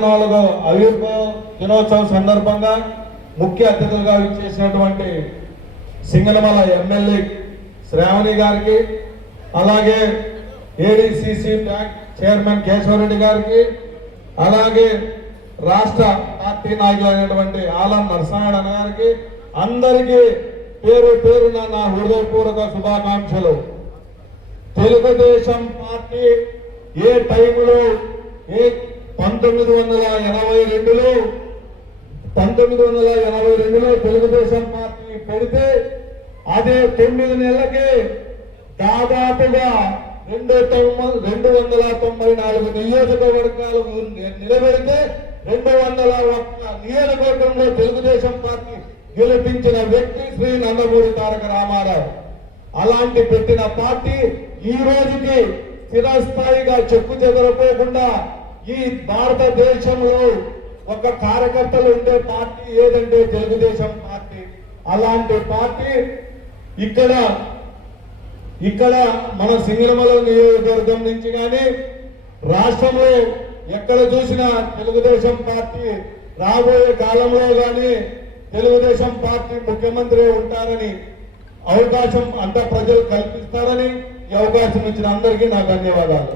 74వ ఆవిర్భావ దినోత్సవం సందర్భంగా ముఖ్య అతిథులుగా ఇచ్చేసినటువంటి సింగనమల ఎమ్మెల్యే శ్రావణి గారికి, అలాగే ఏడీసీసీ బ్యాంక్ చైర్మన్ కేశవరెడ్డి గారికి, అలాగే రాష్ట్ర పార్టీ నాయకులైనటువంటి ఆలం నరసాయణ గారికి అందరికీ పేరు పేరున నా హృదయపూర్వక శుభాకాంక్షలు. తెలుగుదేశం పార్టీ ఏ టైంలో 1982లో తెలుగుదేశం పార్టీ పెడితే అదే 9 నెలలకే దాదాపుగా 294 నియోజకవర్గాలు నిలబెడితే 201 నియోజకవర్గంలో తెలుగుదేశం పార్టీ గెలిపించిన వ్యక్తి శ్రీ నందమూరి తారక రామారావు. అలాంటి పెట్టిన పార్టీ ఈ రోజుకి స్థిరస్థాయిగా చెక్కు చెదరపోకుండా ఈ భారతదేశంలో ఒక కార్యకర్తలు ఉండే పార్టీ ఏదంటే తెలుగుదేశం పార్టీ. అలాంటి పార్టీ ఇక్కడ మన సింగనమల నియోజకవర్గం నుంచి కానీ రాష్ట్రంలో ఎక్కడ చూసినా తెలుగుదేశం పార్టీ రాబోయే కాలంలో కానీ తెలుగుదేశం పార్టీ ముఖ్యమంత్రి ఉంటారని అవకాశం అంతా ప్రజలు కల్పిస్తారని ఈ అవకాశం ఇచ్చిన అందరికీ నా ధన్యవాదాలు.